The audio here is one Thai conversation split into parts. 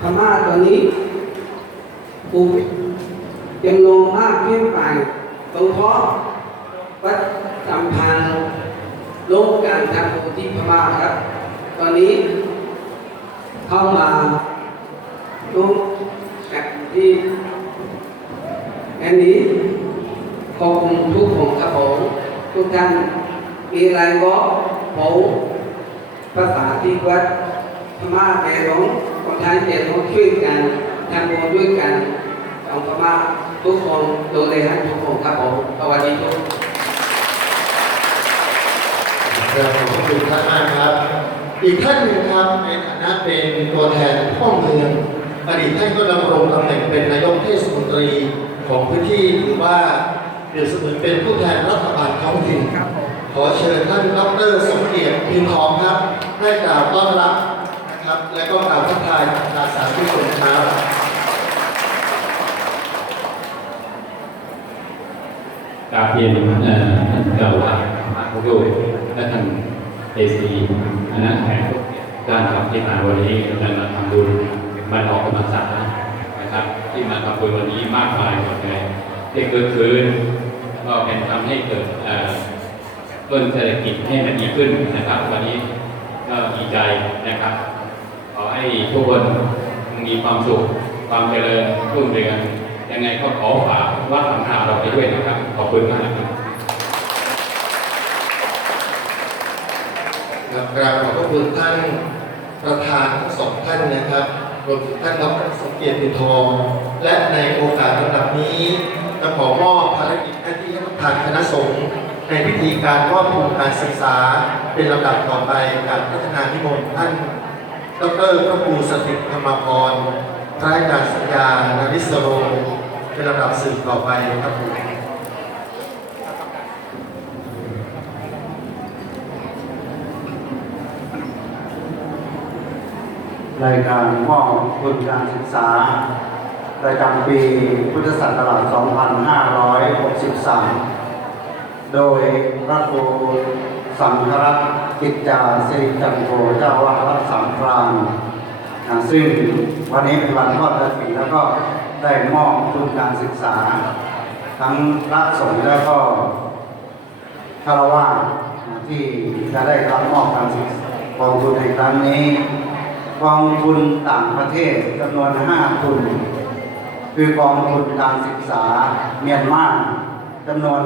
พม่าตอนนี้ปูยังโลมากขึ้นไปตรงเพราะวัดสัมพันธ์โลกการทำบุญที่พม่าครับ ตอนนี้เข้ามาทุกจากที่อันนี้ขอบคุณทุกคนครับผมทุกท่านมีอะไรก็ผมภาษาที่วัด พม่าแต่ร้องคนไทยแต่ร้องช่วยกันทำบุญด้วยกันของพม่าทุกคนดูแลให้ทุกคนครับผมสวัสดีทุกครับขอบคุณท่านมากครับ อีกท่านหนึ่งครับในฐานะเป็นตัวแทนพ่อเมืองอดีตท่านก็ดำรงตำแหน่งเป็นนายกเทศมนตรีของพื้นที่หรือว่าเปรียบเสมือนเป็นผู้แทนรัฐบาลท้องถิ่นขอเชิญท่านดรสมเกียรติพินทองครับ ได้กล่าวต้อนรับ นะครับ และก็กล่าวทักทายอาสาทุกคนครับกราบเรียนเอ่อท่านเจ้าว่าผู้ด้วยและท่านเอซีคณะแขกด้านครับที่มาวันนี้เรามาทำบุญมาออกกำลังกายนะครับ ที่มาทำบุญวันนี้มากมายหมดเลยที่เกิดขึ้นก็เป็นทำให้เกิดเอ่อต้นเศรษฐกิจให้มันดีขึ้นนะครับ วันนี้ก็ดีใจนะครับ อให้ทุกคนมีความสุข ความเจริญรุ่งเรืองยังไงก็ขอฝากวัดสัมภาเราไปด้วยนะครับ ขอบคุณมากครับครับกราบขอบพระคุณท่านประธานทั้งสองท่านนะครับรวมถึงท่านดรสมเกียรติทอง และในโอกาสลำดับนี้จะขอมอบภารกิจหน้าที่ให้กับทางคณะสงฆ์ในพิธีการมอบทุนการศึกษา เป็นลำดับต่อไปการพัฒนานิมนต์ท่าน ดรพระครูสถิตธรรมพรพระอาจารสัญญานาริสโรเป็นลำดับสืบต่อไปครับผมรายการมอบทุนการศึกษาประจำปีพุทธศักราช 2563 โดยพระครูสังฆรัตน์ กิจจาสิริจันโทเจ้าวาดวัดสามพรานซึ่งวันนี้เป็นวันทอดกฐินแล้วก็ได้มอบทุนการศึกษา ทั้งพระสงฆ์แล้วก็คารวะที่จะได้รับมอบการศึกษากองทุนในครั้งนี้กองทุนต่างประเทศจำนวน5ทุน คือกองทุนการศึกษาเมียนมาจำนวน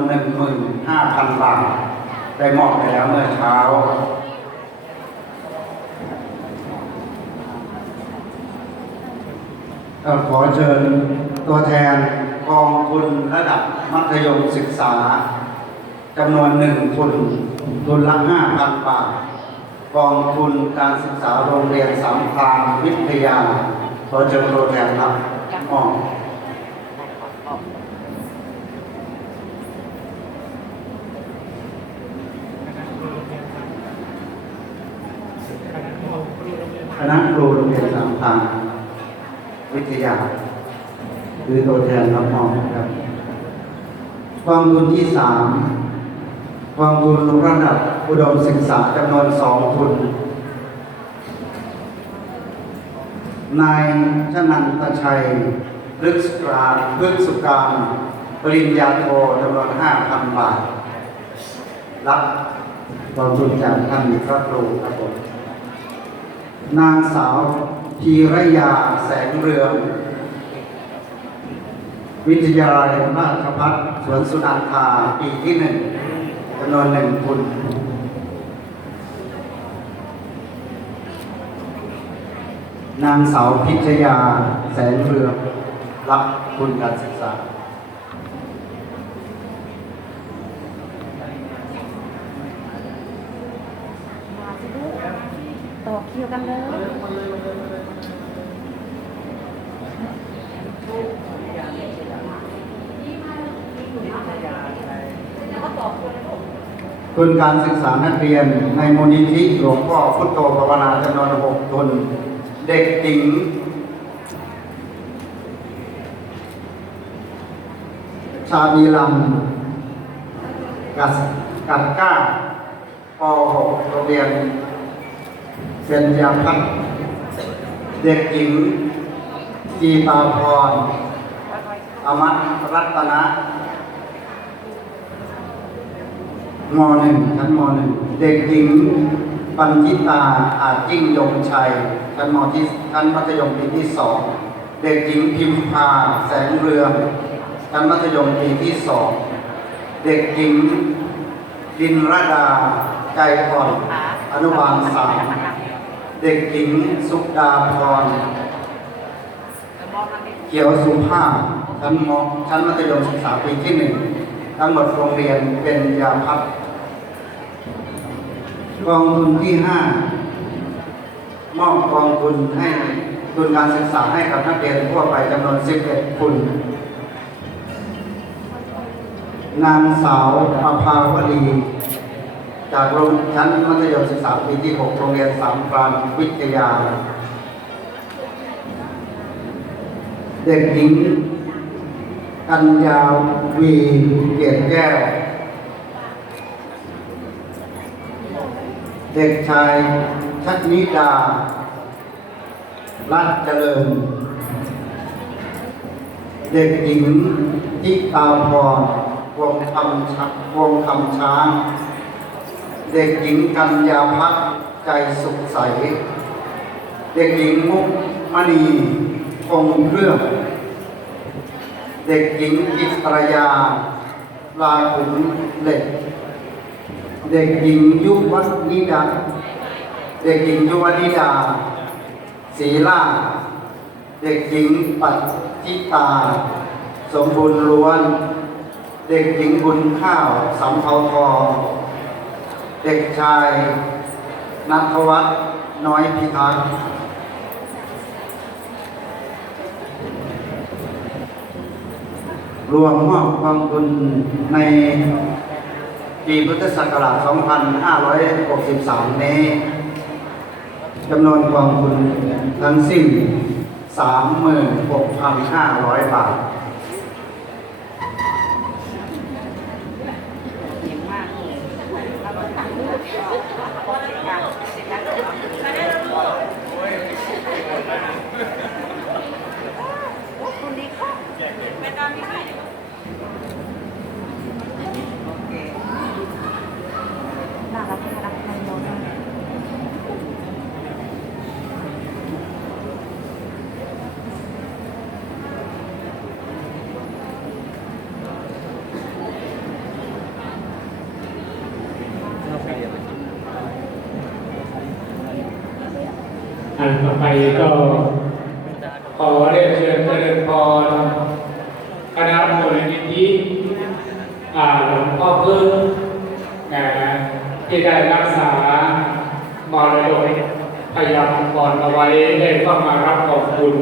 15,000บาท ได้มอบไปแล้วเมื่อเช้า ขอเชิญตัวแทนกองทุนระดับมัธยมศึกษาจำนวนหนึ่งทุนทุนละห้าพันบาท กองทุนการศึกษาโรงเรียนสามพรานวิทยาขอเชิญตัวแทนครับอ๋อคณะครูโรงเรียนสามพรานวิทยา คือตัวแทนรับมอบครับกองทุนที่สามกองทุนระดับอุดมศึกษาจำนวนสองทุน นายชนันตชัยพฤกษการพฤกษุการปริญญาโทจำนวนห้าพันบาท รับกองทุนจากท่านพระครูครับผมนางสาว พีรยาแสงเรือง วิทยาลัยราชภัฏสวนสุนันทาปีที่หนึ่งจำนวนหนึ่งทุนนางสาวพิชยาแสนเรืองรับทุนการศึกษาต่อคิวกันเลย ทุนการศึกษานักเรียนในมูลนิธิหลวงพ่อพุทโธภาวนาจำนวนหกทุน เด็กหญิงชาบีลัมกัสกันก้าป .6 โรงเรียนเซนยาพัฒน์เด็กหญิง จีตาพรอมัตรัตนะมหนึ่งชั้นมหนึ่งเด็กหญิงปัญญิตาอาจยิ่งยงชัยชั้นมที่ชั้นมัธยมปีที่สองเด็กหญิงพิมพาแสงเรืองชั้นมัธยมปีที่สองเด็กหญิงดินรดาใจอ่อนอนุบาลสามเด็กหญิงสุดาพร เขียวสุภาพชั้นมชั้นมัธยมศึกษาปีที่หนึ่งทั้งหมดโรงเรียนเป็นยาพัฒกองทุนที่ห้ามอบกองทุนให้ทุนการศึกษาให้กับนักเรียนทั่วไปจำนวน 11 ทุน นางสาวอภาวดีจากโรงชั้นมัธยมศึกษาปีที่ 6 โรงเรียนสามพรานวิทยา เด็กหญิง กัญญาวีเกียรติแก้ว เด็กชายชัดนิดา รัตเจริญ เด็กหญิงทิตาพรวงคำชักวงคำช้าง เด็กหญิงกัญญาพักใจสุขใส เด็กหญิงมุกมณี คงเครื่อง เด็กหญิงกิตรยา ลาขุนเหล็ก เด็กหญิงยุวัฒนิดา เด็กหญิงยุวนิดาศรีล่า เด็กหญิงปัตติตา สมบูรณ์ล้วน เด็กหญิงบุญข้าวสำเภาทอง เด็กชายนัทวัฒน์น้อยพิทักษ์ รวมมอบกองทุนในปีพุทธศักราช 2563 นี้จำนวนกองทุนทั้งสิ้น 36,500 บาทเก่งมากเลยถ้าเราตัดเลือกก็พอเสร็จการเสร็จแล้วคุณดีค่ะไปตามที่ไหนโอเคน่ ต่อไปก็ขอเรียนเชิญเจริญพรคณะ มูลนิธิอ่าหลวงพ่อพึ่งนะที่ได้รักษามรดกพยามกรเอาไว้ได้เข้ามารับขอบคุณ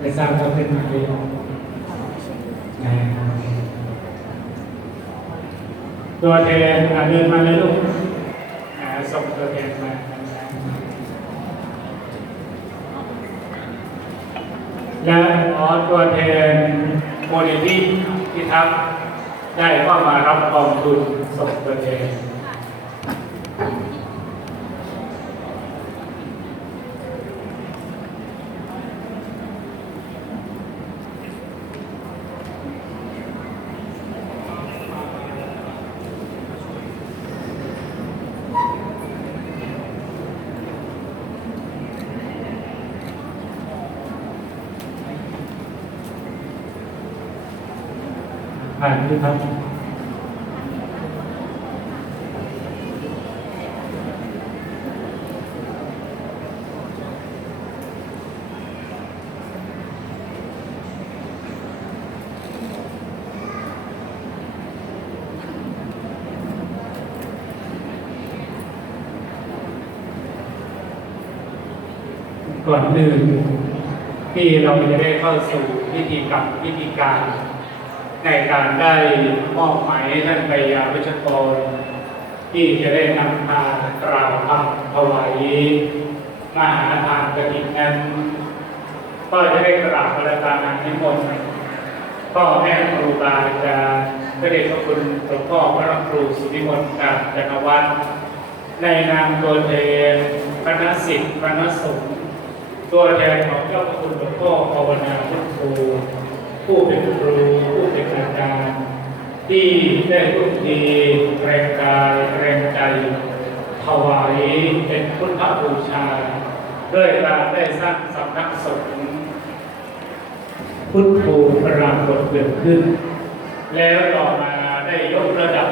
ไม่ทราบว่าเป็นมาหรือยังนตัวแทนอะเดินมาเลยลูกอ่าส่งตัวแทนมา และขอตัวแทนมูลนิธิพิทักได้เข้ามารับกองทุนส่งตัวแทน ผ่านที่ครับก่อนอื่นที่เราจะได้เข้าสู่พิธีกรรมพิธีการ ในการได้มอบหมายท่านไปยาวิชกร ที่จะได้นำพากล่าวคำถวายมหาทานกฐินนั้น ก็จะได้กราบพระการนนิมนต์พ่อแม่ครูบาอาจารย์พระเดชพระคุณหลวงพ่อพระครูสุนิมนต์การจักรวัฒน์ในนามตัวแทนคณะสิทธิ์คณะสงฆ์ตัวแทนของเจ้าพระคุณหลวงพ่อภาวนาพุทโธผู้เป็นครูผู้เป็นอาจารย์ ที่ได้ทุ่มเทแรงกายแรงใจถวายเป็นพุทธบูชา ด้วยการได้สร้างสำนักสงฆ์พุทธภูปรากฏเกิดขึ้น แล้วต่อมาได้ยกระดับ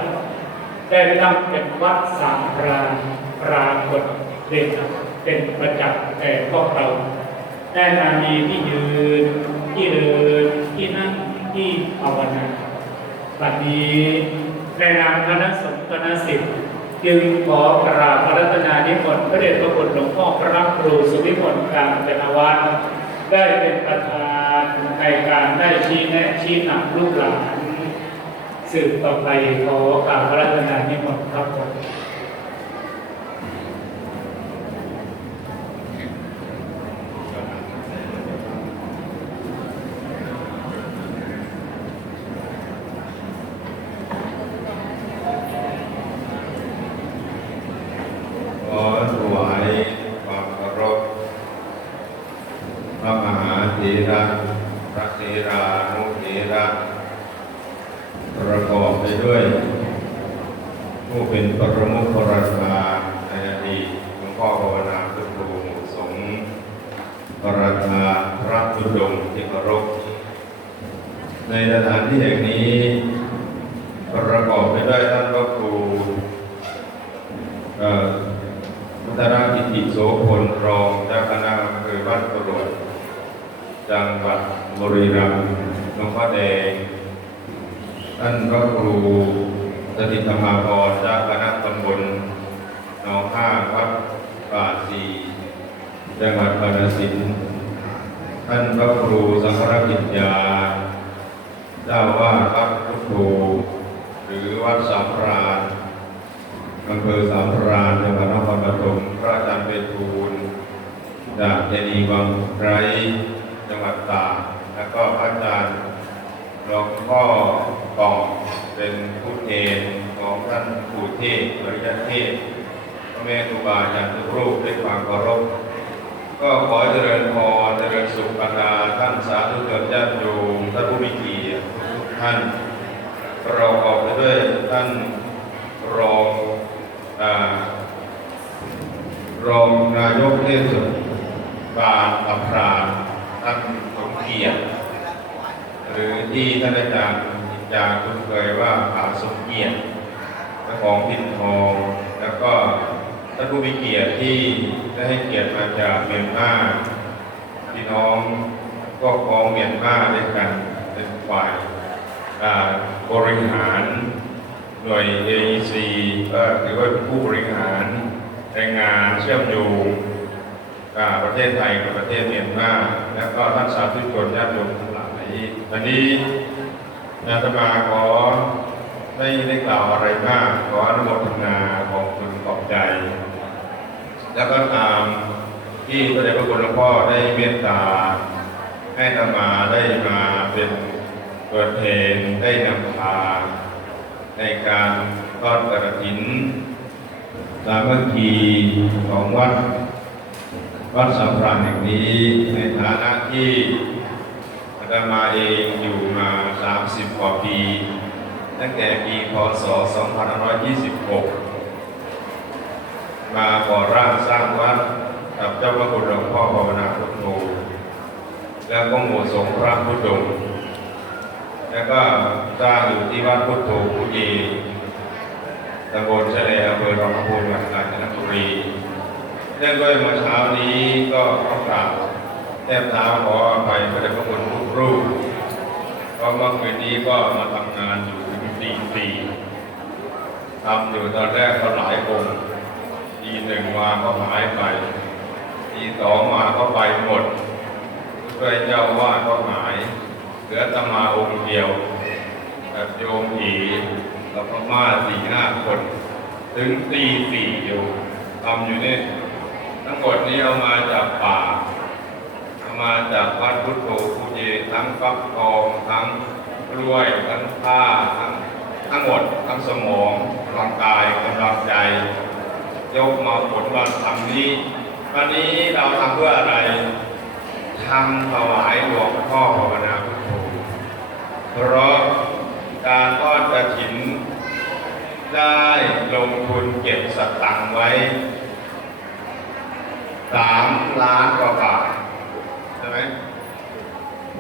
ได้ตั้งเป็นวัดสามพรานปรากฏเด่นเป็นประจักษ์แก่พวกเราได้มามีที่ยืน ที่เดิน ที่นั่ง ที่ภาวนา บัดนี้ในนามคณะสงฆ์คณะสิทธิ์จึงขอกราบพระรัตนานิมนต์พระเดชพระคุณหลวงพ่อพระครูสุวิมลการจนวัฒน์ได้เป็นประธานในการได้ชี้แนะชี้นำลูกหลานสืบต่อไปขอกราบพระรัตนานิมนต์ครับผม ขอถวายความเคารพพระมหาเถระพระเถรานุเถระประกอบไปด้วย ผู้เป็นปรมุขราชาในอดีตหลวงพ่อภาวนาพุทธภูมิสงฆ์พระราชาพระพุทธงที่เคา รพ ในสถานที่แห่งนี้ประกอบไปด้วยท่านพระครูพัฒนากิติโสพลรองเจ้าคณะอำเภอบ้านกรวดจังหวัดบุรีรัมย์หลวงพ่อแดง ท่านพระครูสถิตธรรมาภรณ์เจ้าคณะตำบลหนองห้าวัดป่าสีจังหวัดกาฬสิน์ ท่านพระครูสังฆรกิจยาเจ้าว่าดวัดพุทโธหรือวัดสามพรานอำเภอสามพรานจังหวัดนครปฐมพระอาจารย์เปตูลจากเจดีย์วังไรจังหวัดตากแล้วก็พระอาจารย์หลวงพ่อกองเป็นผู้เทศของท่านผู้เทศปริยเทศพระแม่ครูบาอาจารย์ทุกรูปด้วยความเคารพ ก็ขอเจริญพรเจริญสุขบรรดาท่านสาธุชนญาติโยมท่านผู้มีเกียรติทุกท่านเราออกไปด้วยท่านรองอารองนายกเทศบาลอัพราท่านสมเกียรติหรือที่ท่านอาจารย์จาคุ้นเคยว่าผาสมเกียรติของพินทองแล้วก็ ท่านผู้มีเกียรติที่ได้ให้เกียรติมาจากเมียนมาพี่น้องก็ของเมียนมาด้วยกันเป็นฝ่ายบริหารหน่วย AEC ก็ถือว่าผู้บริหารแรงงานเชื่อมโยงประเทศไทยกับประเทศเมียนมาแล้วก็ท่านสาธุชนญาติโยมทั้งหลายวันนี้อาตมาขอไม่ได้กล่าวอะไรมากขออนุโมทนาของ ใจ แล้วก็ตามที่พระเดชพระคุณหลวงพ่อได้เมตตา ให้อาตมาได้มาเป็นตัวแทนได้นำพา ในการทอดกระถินสามัคคีของวัด วัดสัมพรานแห่งนี้ ในฐานะที่อาตมาเองอยู่มา 30 กว่าปี ตั้งแต่ปีพศ 2526 มาก่อร่างสร้างวัดกับเจ้าพระคุณหลวงพ่อภาวนาพุทโธแล้วก็หมู่สงฆ์พระพุทธงแล้วก็สร้างอยู่ที่วัดพุทโธพุทีตำบลเฉลยอำเภอหนองพูนจังหวัดกาญจนบุรีเนื่องด้วยเมื่อเช้านี้ก็ขอกราบแทบเท้าขออภัยพระเดชพระคุณทุกรูปเพราะเมื่อคืนนี้ก็มาทำงานอยู่ถึงตีสี่ทำอยู่ตอนแรกก็หลายองค์ ทีหนึ่งมาก็หายไป ทีสองมาก็ไปหมดด้วยเจ้าว่าก็หาย เหลือตมาองค์เดียวแบบโยมผีแล้วก็มาสี่ห้าคน ถึงตีสี่อยู่ทำอยู่นี่ทั้งหมดนี้เอามาจากป่าเอามาจากวัดพุทโธภูเยทั้งฟักทองทั้งกล้วยทั้งผ้าทั้งทั้งหมดทั้งสมองกำลังกายกำลังใจ ยกมาผลวันทำนี้ วันนี้เราทำเพื่ออะไรทำถวายหลวงพ่อภาวนาพุทโธเพราะการทอดกระถิน ได้ลงทุนเก็บสตังค์ไว้สามล้านกว่าบาทใช่ไหม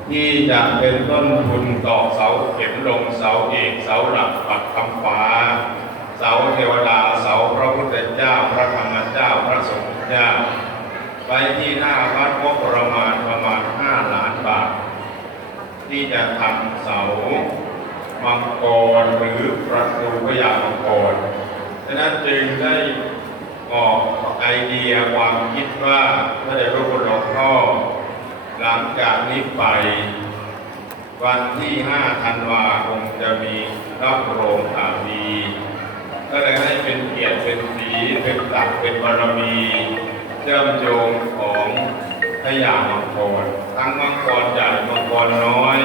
ที่จะเป็นต้นทุนต่อเสาเข็มลงเสาเอกเสาหลักปักคำฟ้า เสาเทวดาเสาพระพุทธเจ้า พระธรรมเจ้าพระสงฆ์เจ้าไว้ที่หน้าวัดงบประมาณประมาณ5ล้านบาท ที่จะทำเสามังกรหรือประตูพญามังกรฉะนั้นจึงได้ออกไอเดียความคิดว่าพระเดชพระคุณหลวงพ่อหลังจากนี้ไป วันที่ 5 ธันวาคมจะมีรับโรงอาวี ก็เลยให้เป็นเกียรติเป็นสีเป็นศักดิ์เป็นบารมีเชื่อมโยงของพญามังกรทั้งมังกรใหญ่มังกรน้อย